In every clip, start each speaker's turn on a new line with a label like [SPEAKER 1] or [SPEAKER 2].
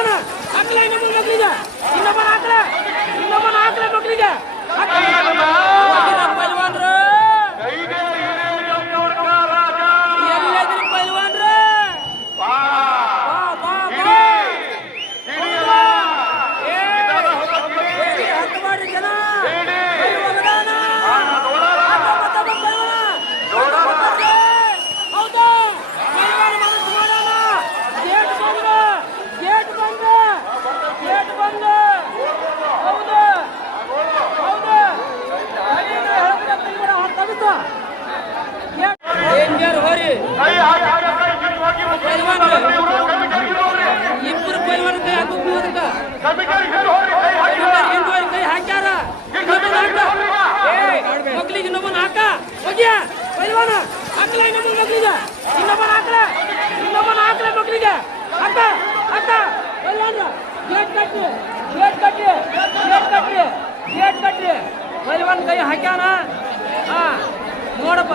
[SPEAKER 1] না ये पूरा ಪೈಲ್ವಾನ ಕೈ ಹಾಕಬೇಕು ಅದಕ್ಕೆ ಏನು ಕೈ ಹಾಕ್ಯಾರ ಮಕ್ಳಿಗೆ ಇನ್ನೊಬ್ಬನ ಹಾಕ ಹೋಗ್ಯ ಪೈಲ್ವಾನ ಹಾಕಲ ಇನ್ನೊಬ್ಬನ ಮಕ್ಳಿಗೆ ಇನ್ನೊಬ್ಬನ ಹಾಕಲ ಇನ್ನೊಬ್ಬನ ಹಾಕಲ ಮಕ್ಳಿಗೆ ಹಾಕ ಹಾಕ ಪೈಲ್ವಾನ ಗೇಟ್ ಕಟ್ಟಿ ಗೇಟ್ ಕಟ್ಟಿ ಗೇಟ್ ಕಟ್ಟಿ ಗೇಟ್ ಕಟ್ಟಿ ಪೈಲ್ವಾನ ಕೈ ಹಾಕ್ಯಾನ ಹಾ ನೋಡಪ್ಪ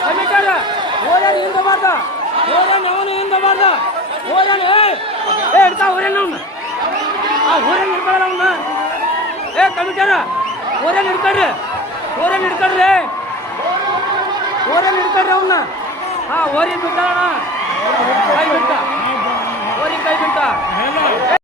[SPEAKER 1] ಕಮಿಟರ್ ಓದನ್ ಹಿಂದೆ ಬಾರ್ದ ಓದನ್ ಅವನು ಓದನ್ ಏ ಆ ಓದನ್ ಹಿಡ್ಕೊಳ್ಳ ಏ ಕಮಿಟರ್ ಓದನ್ ಹಿಡ್ಕೊಡ್ರಿ ಓದನ್ ಹಿಡ್ಕೊಡ್ರಿ ಓದನ್ ಹಿಡ್ಕೊಡ್ರಿ ಅವ್ನ ಹಾ ಓರಿ ಬಿಟ್ಟಣ ಕೈ ಬಿಟ್ಟ ಓರಿ ಕೈ ಬಿಟ್ಟ